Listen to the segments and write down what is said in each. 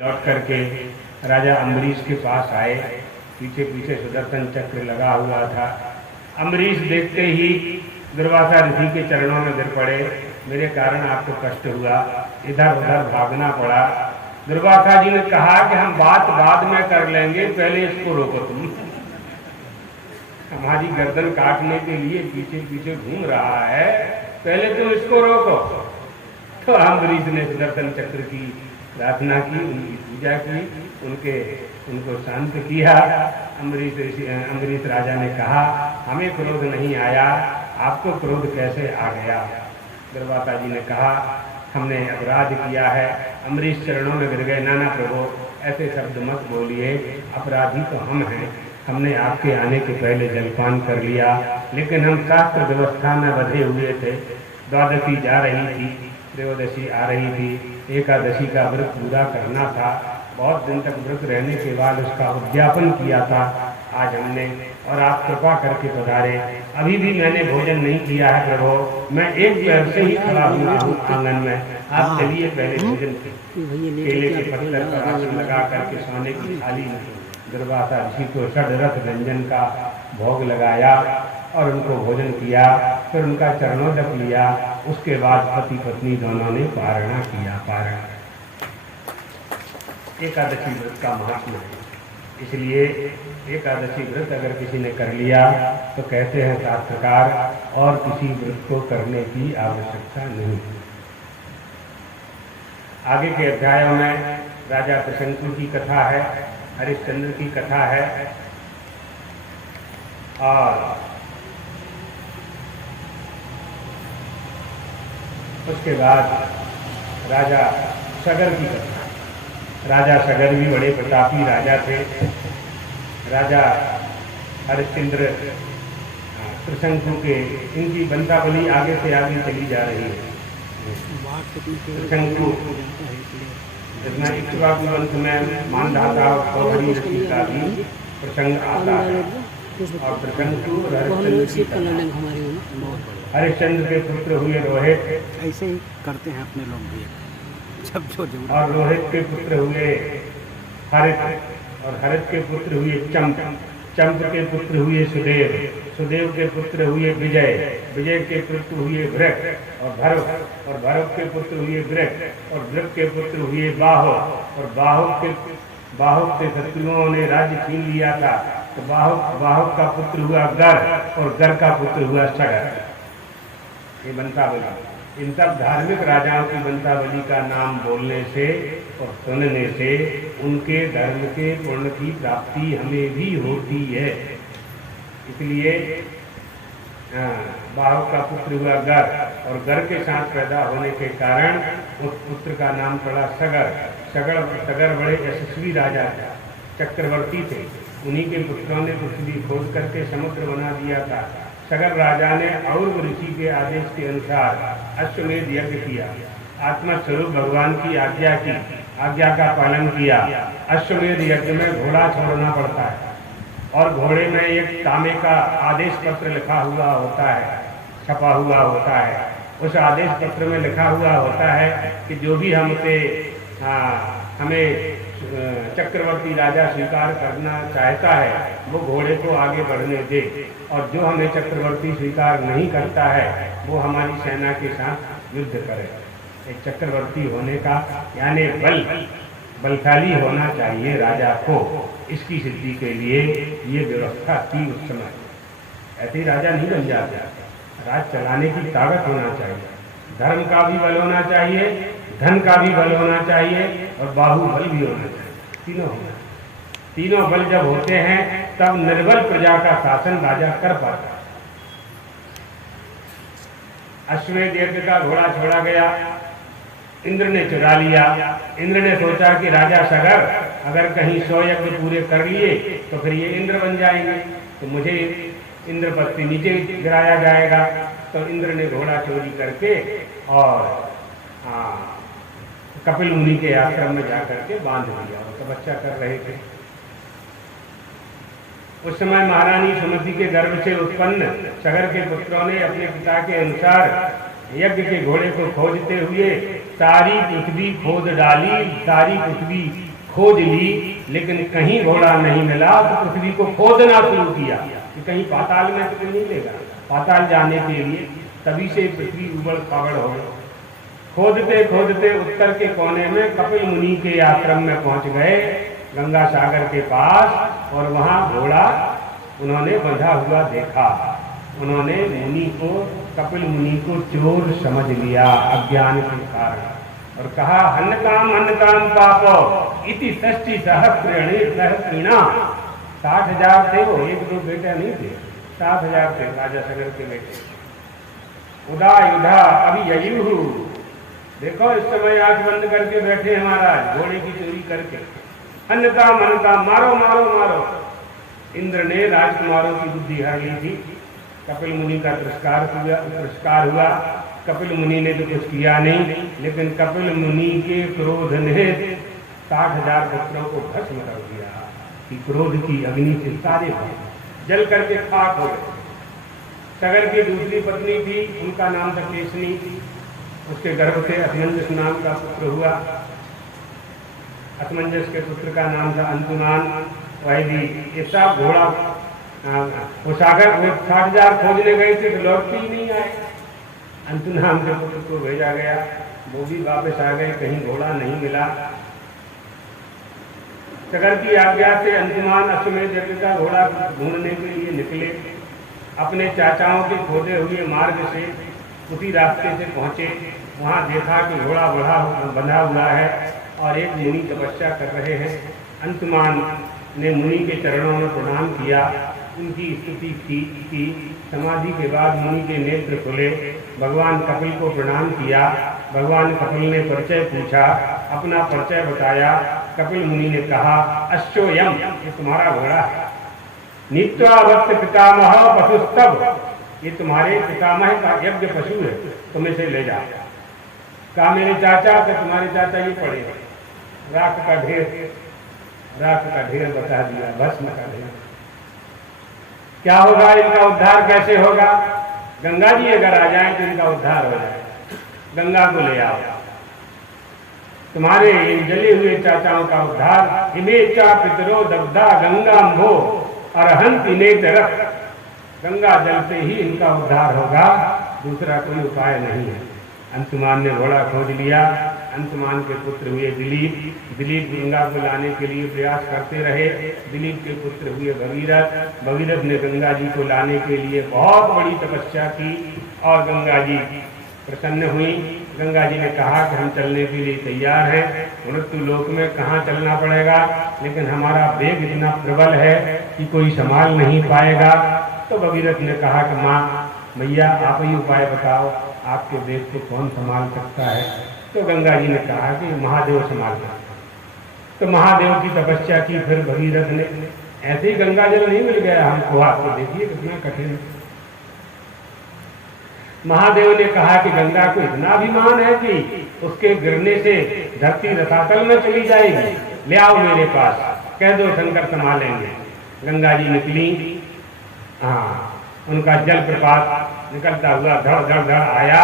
लौट करके राजा अम्बरीश के पास आए। पीछे पीछे सुदर्शन चक्र लगा हुआ था। अम्बरीश देखते ही दुर्वासा ऋषि के चरणों में गिर पड़े। मेरे कारण आपको कष्ट हुआ, इधर उधर भागना पड़ा। दुर्वासा जी ने कहा कि हम बात बाद में कर लेंगे, पहले इसको रोको तुम। हमारी गर्दन काटने के लिए पीछे पीछे घूम रहा है, पहले तुम इसको रोको। तो अम्बरीश ने सुदर्शन चक्र की प्रार्थना की, उनकी पूजा की, उनको शांत किया। अम्बरीश राजा ने कहा, हमें क्रोध नहीं आया, आपको क्रोध कैसे आ गया? दुर्वासा जी ने कहा, हमने अपराध किया है। अम्बरीश चरणों में गिर गए। नाना प्रभु, ऐसे शब्द मत बोलिए, अपराधी तो हम हैं। हमने आपके आने के पहले जलपान कर लिया, लेकिन हम शास्त्र व्यवस्था में बंधे हुए थे। द्वादशी जा रही थी, त्रयोदशी आ रही थी, एकादशी का व्रत पूरा करना था। बहुत दिन तक व्रत रहने के बाद उसका उद्यापन किया था आज हमने, और आप कृपा करके पधारे। अभी भी मैंने भोजन नहीं किया है प्रभु, मैं एक पैर से ही खड़ा हुआ हूँ आंगन में। आप चलिए पहले भोजन केले के पत्थर पर आसन लगा करके सोने की थाली में दुर्वासा ऋषि को षड्रस व्यंजन का भोग लगाया और उनको भोजन किया। फिर उनका चरणोदक लिया। उसके बाद पति पत्नी दोनों ने पारणा किया। पारण एकादशी व्रत का महत्व है, इसलिए एकादशी व्रत अगर किसी ने कर लिया तो कहते हैं शास्त्रकार, और किसी व्रत को करने की आवश्यकता नहीं। आगे के अध्यायों में राजा प्रशंकु की कथा है, हरिश्चंद्र की कथा है, और उसके बाद राजा सगर की कथा। राजा सगर भी बड़े प्रतापी राजा थे। राजा हरिश्चंद्र प्रशंकु के, इनकी बंसावली आगे से आगे चली जा रही है। प्रशंकु जितना इक्ष्वाकु वंश में मानधाता और कौरवी ऋषि का भी प्रसंग आता है, और प्रशंकु हरिश्चंद्र के पुत्र हुए रोहित। ऐसे ही करते हैं अपने लोग भी, जब जो जरूरत। और रोहित के पुत्र हुए हरित, और हरित के पुत्र हुए चंप। चंप के पुत्र हुए सुदेव। सुदेव के पुत्र हुए विजय। विजय के पुत्र हुए भृग और भरव। और भरव के पुत्र हुए वृक। और वृक के पुत्र हुए बाहो। और बाहुक के शत्रुओं ने राज्य छीन लिया था, तो बाहुक का पुत्र हुआ गर, और गर का पुत्र हुआ सगर। ये वंशावली, इन सब धार्मिक राजाओं की वंशावली का नाम बोलने से और सुनने से उनके धर्म के पुण्य की प्राप्ति हमें भी होती है। इसलिए बाहुक का पुत्र हुआ गर, और गर के साथ पैदा होने के कारण उस पुत्र का नाम पड़ा सगर। सगर बड़े यशस्वी राजा थे, चक्रवर्ती थे। उन्हीं के पुत्रों ने पृथ्वी खोद करके समुद्र बना दिया था। सगर राजा ने औरव ऋषि के आदेश के अनुसार अश्वमेध यज्ञ किया, आत्मस्वरूप भगवान की आज्ञा का पालन किया। अश्वमेध यज्ञ में घोड़ा छोड़ना पड़ता है, और घोड़े में एक तांबे का आदेश पत्र लिखा हुआ होता है, छपा हुआ होता है। उस आदेश पत्र में लिखा हुआ होता है कि जो भी हमें चक्रवर्ती राजा स्वीकार करना चाहता है वो घोड़े को आगे बढ़ने दे, और जो हमें चक्रवर्ती स्वीकार नहीं करता है वो हमारी सेना के साथ युद्ध करे। एक चक्रवर्ती होने का यानी बलशाली होना चाहिए राजा को। इसकी सिद्धि के लिए ये व्यवस्था थी उस समय। ऐसे ही राजा नहीं बन जाता, राज चलाने की ताकत होना चाहिए, धर्म का भी बल होना चाहिए, धन का भी बल होना चाहिए, और बाहुबल भी होना चाहिए। तीनों बल जब होते हैं तब निर्बल प्रजा का शासन राजा कर पाता है। अश्वमेध यज्ञ का घोड़ा छोड़ा गया, इंद्र ने चुरा लिया। इंद्र ने सोचा कि राजा सगर अगर कहीं 100 यज्ञ पूरे कर लिए तो फिर ये इंद्र बन जाएंगे, तो मुझे इंद्रपद से नीचे गिराया जाएगा। तो इंद्र ने घोड़ा चोरी करके और कपिल मुनि के आश्रम में जाकर के बांध दिया। वो तपस्या कर रहे थे। उस समय महारानी सुमति के गर्भ से उत्पन्न सगर के पुत्रों ने अपने पिता के अनुसार यज्ञ के घोड़े को खोजते हुए सारी पृथ्वी खोद डाली, सारी पृथ्वी खोज ली, लेकिन कहीं घोड़ा नहीं मिला तो पृथ्वी को खोदना शुरू किया कि कहीं पाताल में तो कोई नहीं लेगा। पाताल जाने के लिए तभी से पृथ्वी उबड़ खाबड़ हो गई। खोदते खोदते उत्तर के कोने में कपिल मुनि के आश्रम में पहुंच गए, गंगा सागर के पास, और वहां घोड़ा उन्होंने बंधा हुआ देखा। उन्होंने मुनि को, कपिल मुनि को चोर समझ लिया अज्ञान के कारण, और कहा हन्नकाम पापो इति षष्ठी सहस्रीणा। 60,000 थे वो, 1-2 बेटे नहीं थे, 60,000 थे राजा सगर के बेटे। उदा युधा अभी ययुहु, देखो इस समय आंख बंद करके बैठे हैं महाराज, घोड़े की चोरी करके। हन्नकाम मारो मारो मारो। इंद्र ने राजकुमारों की बुद्धि हार ली थी। कपिल मुनि का तिरस्कार हुआ। कपिल मुनि ने तो कुछ किया नहीं, लेकिन कपिल मुनि के क्रोध ने 60,000 पुत्रों को भस्म कर दिया कि क्रोध की अग्नि से सारे जल करके खाक हो गए। सगर की दूसरी पत्नी थी, उनका नाम था केसनी, उसके गर्भ से असमंजस नाम का पुत्र हुआ। असमंजस के पुत्र का नाम था अंतुमान। वह भी ऐसा घोड़ा, वो सागर, वो 60,000 खोजने गए थे तो लौट के ही नहीं आए। अंतुनाम के पुत्र को भेजा गया, वो भी वापस आ गए, कहीं घोड़ा नहीं मिला। सगर की आज्ञा से अंतुमान अश्वमेध यज्ञ का घोड़ा ढूंढने के लिए निकले। अपने चाचाओं के खोदे हुए मार्ग से उसी रास्ते से पहुंचे। वहां देखा कि घोड़ा बंधा हुआ है और एक मुनि तपस्या कर रहे हैं। अंतुमान ने मुनि के चरणों में प्रणाम किया, उनकी स्तुति की। समाधि के बाद मुनि के नेत्र खुले, भगवान कपिल को प्रणाम किया। भगवान कपिल ने परिचय पूछा, अपना परिचय बताया। कपिल मुनि ने कहा, अश्वयम, ये तुम्हारा घोड़ा है। नीत्वा भक्त पितामह पशुस्तव, ये तुम्हारे पितामह का यज्ञ पशु है, तुम इसे ले जाओ। कहा मेरे चाचा, तो तुम्हारे चाचा ये पड़े, राख का ढेर बता दिया, भस्म का ढेर। क्या होगा, इनका उद्धार कैसे होगा? गंगा जी अगर आ जाए तो इनका उद्धार हो जाए। गंगा को ले आओ, तुम्हारे इन जले हुए चाचाओं का उद्धार। इमे चा पितरो दग्धा गंगाम्भो अरहंति नेत्ररथ, गंगा जल से ही इनका उद्धार होगा, दूसरा कोई उपाय नहीं है। अंशुमान ने घोड़ा खोज लिया। अंशुमान के पुत्र हुए दिलीप। दिलीप गंगा को लाने के लिए प्रयास करते रहे। दिलीप के पुत्र हुए भगीरथ। भगीरथ ने गंगा जी को लाने के लिए बहुत बड़ी तपस्या की और गंगा जी प्रसन्न हुई। गंगा जी ने कहा कि हम चलने के लिए तैयार हैं, मृत्यु लोक में कहाँ चलना पड़ेगा, लेकिन हमारा वेग इतना प्रबल है कि कोई संभाल नहीं पाएगा। तो भगीरथ ने कहा कि माँ मैया आप ही उपाय बताओ, आपके वेग को कौन संभाल सकता है? तो गंगा जी ने कहा कि महादेव संभाल सकते। तो महादेव की तपस्या की। फिर भगीरथ ने, ऐसे ही गंगा जल नहीं मिल गया हमको, आपको देखिए कितना कठिन। महादेव ने कहा कि गंगा को इतना अभिमान है कि उसके गिरने से धरती रसातल में चली जाएगी, ले आओ मेरे पास, कह दो शंकर संभालेंगे। गंगा जी निकली। उनका जल प्रपात निकलता हुआ धड़ धड़ धड़ आया,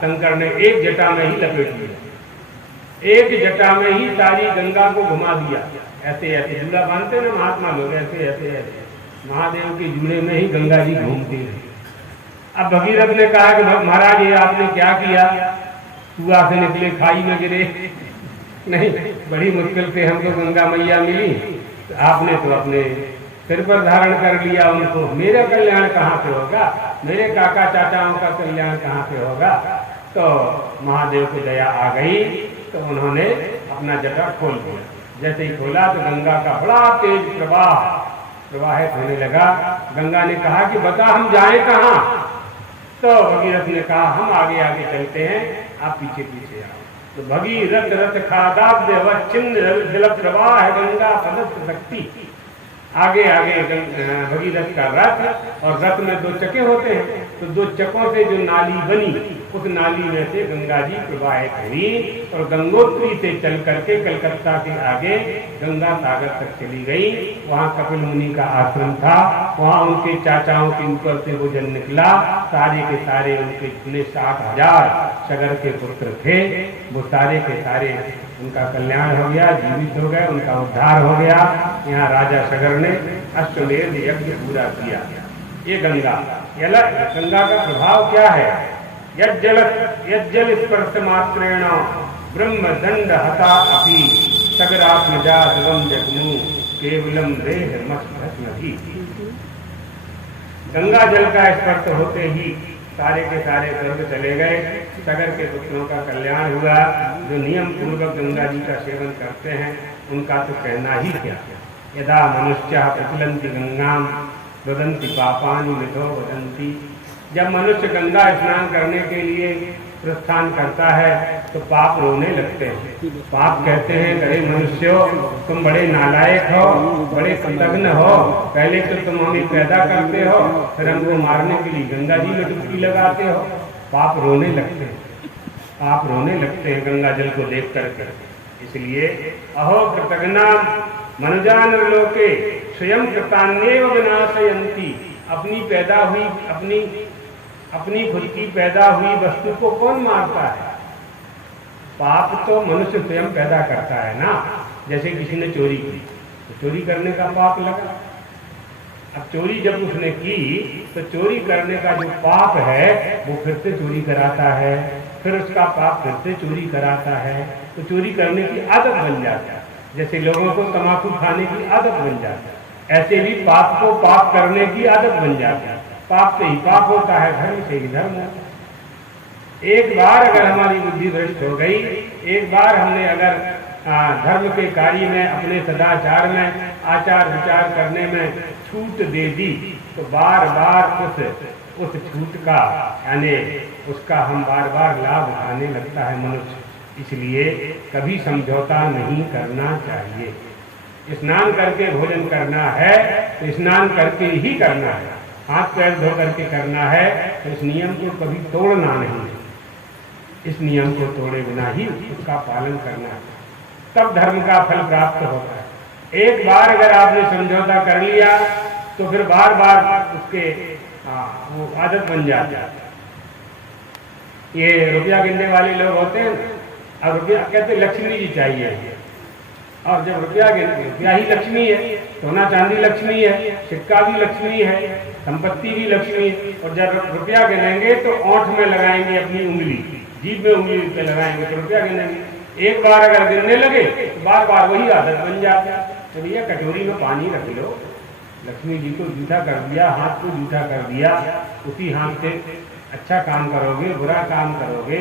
शंकर ने एक जटा में ही लपेट लिया। एक जटा में ही सारी गंगा को घुमा दिया। ऐसे ऐसे जूड़ा बांधते ना महात्मा लोग, ऐसे ऐसे ऐसे महादेव के जूड़े में ही गंगा जी घूमती रही। अब भगीरथ ने कहा कि महाराज ये आपने क्या किया? कुआं से निकले खाई में गिरे? नहीं, बड़ी मुश्किल से हमको गंगा मैया मिली, तो आपने तो अपने सिर पर धारण कर लिया उनको। मेरा कल्याण कहाँ से होगा? मेरे काका चाचाओं का कल्याण कहाँ से होगा? तो महादेव को दया आ गई, तो उन्होंने अपना जटा खोल दिया। जैसे ही खोला तो गंगा का बड़ा तेज प्रवाहित होने लगा। गंगा ने कहा कि बता हम जाएं कहाँ? तो भगीरथ ने कहा हम आगे आगे चलते हैं, आप पीछे पीछे आओ। तो भगीरथ रथ खादाब्ज छिन्न जल प्रवाह गंगा पदस्थ शक्ति। आगे आगे भगीरथ का रथ, और रथ में 2 चक्के होते हैं, तो 2 चक्कों से जो नाली बनी, उस नाली में से गंगा जी प्रवाहित हुई और गंगोत्री से चल करके कलकत्ता के आगे गंगा सागर तक चली गई। वहाँ कपिल मुनि का आश्रम था, वहाँ उनके चाचाओं के ऊपर से वो जल निकला। सारे के सारे उनके जितने 60,000 सगर के पुत्र थे, वो सारे के सारे उनका कल्याण हो गया, जीवित हो गए, उनका उद्धार हो गया। यहाँ राजा सगर ने अश्वमेध यज्ञ पूरा किया। ये गंगा, गंगा का प्रभाव क्या है? यज्जल स्पर्श मात्रेण ब्रह्म दंड हता अपि सगरात्मजा दिवम जगमु केवलम देह मस्मि। गंगा जल का स्पर्श होते ही सारे के सारे स्वर्ग चले गए। सगर के पुत्रों का कल्याण हुआ। जो नियम पूर्वक गंगा जी का सेवन करते हैं उनका तो कहना ही क्या। यदा मनुष्य प्रचलन्ति गंगाम वदन्ति पापानि मिथो वदन्ति। जब मनुष्य गंगा स्नान करने के लिए प्रस्थान करता है तो पाप रोने लगते हैं। पाप कहते हैं, अरे मनुष्यों, तुम बड़े नालायक हो, बड़े कृतघ्न हो। पहले तो तुम हमें पैदा करते हो, फिर हमको मारने के लिए गंगा जी में डुबकी लगाते हो। पाप रोने लगते हैं, पाप रोने लगते हैं गंगा जल को देख करके। इसलिए अहो कृतघ्ना मनुजान लोके स्वयं कृतान्येव विनाशयन्ति। अपनी पैदा हुई अपनी खुद की पैदा हुई वस्तु को कौन मारता है? पाप तो मनुष्य स्वयं पैदा करता है ना। जैसे किसी ने चोरी की तो चोरी करने का पाप लगा। अब चोरी जब उसने की तो चोरी करने का जो पाप है वो फिर से चोरी कराता है, फिर उसका पाप फिर से चोरी कराता है। तो चोरी करने की आदत बन जाता है। जैसे लोगों को तम्बाकू खाने की आदत बन जाता है, ऐसे भी पाप को पाप करने की आदत बन जाता है। पाप से ही पाप होता है, धर्म से ही धर्म होता है। एक बार अगर हमारी बुद्धि भ्रष्ट हो गई, एक बार हमने अगर धर्म के कार्य में, अपने सदाचार में, आचार विचार करने में छूट दे दी तो बार बार उस छूट का यानी उसका हम बार बार लाभ उठाने लगता है मनुष्य। इसलिए कभी समझौता नहीं करना चाहिए। स्नान करके भोजन करना है तो स्नान करके ही करना है, हाथ पैर धो करके करना है। तो इस नियम को कभी तोड़ना नहीं, इस नियम को तोड़े बिना ही उसका पालन करना है, तब धर्म का फल प्राप्त होता है। एक बार अगर आपने समझौता कर लिया तो फिर बार बार उसके वो आदत बन जाता है। ये रुपया गिनने वाले लोग होते हैं, अब रुपया कहते लक्ष्मी जी चाहिए, और जब रुपया ही लक्ष्मी है, सोना चांदी लक्ष्मी है, सिक्का भी लक्ष्मी है, संपत्ति भी लक्ष्मी है। और जब रुपया गिनेंगे तो ओंठ में लगाएंगे अपनी उंगली, जीभ में उंगली पे लगाएंगे तो रुपया गिनेंगे। एक बार अगर गिनने लगे तो बार बार वही आदत बन जाती है। तो भैया कटोरी में पानी रख लो, लक्ष्मी जी को जूठा कर दिया, हाथ को जूठा कर दिया, उसी हाथ से अच्छा काम करोगे, बुरा काम करोगे।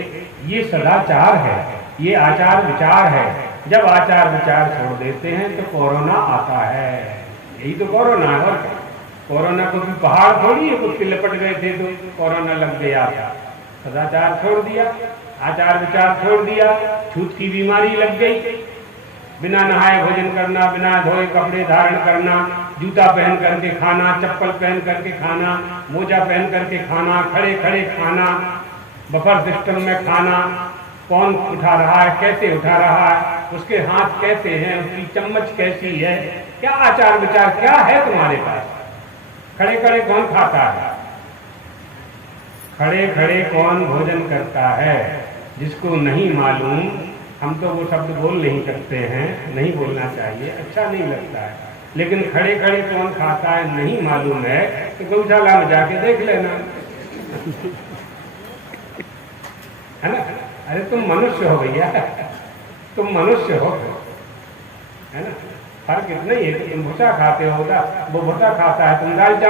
ये सदाचार है, ये आचार विचार है। जब आचार विचार छोड़ देते हैं तो कोरोना आता है। यही तो कोरोना है। और कोरोना को भी पहाड़ थोड़ी है, कुछ लिपट गए थे तो कोरोना लग गया था। सदाचार छोड़ दिया, आचार विचार छोड़ दिया, छूत की बीमारी लग गई। बिना नहाए भोजन करना, बिना धोए कपड़े धारण करना, जूता पहन करके खाना, चप्पल पहन करके खाना, मोजा पहन करके खाना, खड़े खड़े खाना, बफर सिस्टम में खाना। कौन उठा रहा है, कैसे उठा रहा है, उसके हाथ कैसे हैं, उसकी चम्मच कैसी है, क्या आचार विचार क्या है तुम्हारे पास? खड़े खड़े कौन खाता है? खड़े खड़े कौन भोजन करता है? जिसको नहीं मालूम, हम तो वो शब्द बोल नहीं सकते हैं, नहीं बोलना चाहिए, अच्छा नहीं लगता है। लेकिन खड़े खड़े कौन खाता है नहीं मालूम है तो गौशाला में जाके देख लेना, है ना। अरे तुम मनुष्य हो भैया, तुम मनुष्य हो, है ना। फर्क इतना ही है कि तुम भूसा खाते हो, वो भूसा खाता है, तुम दाल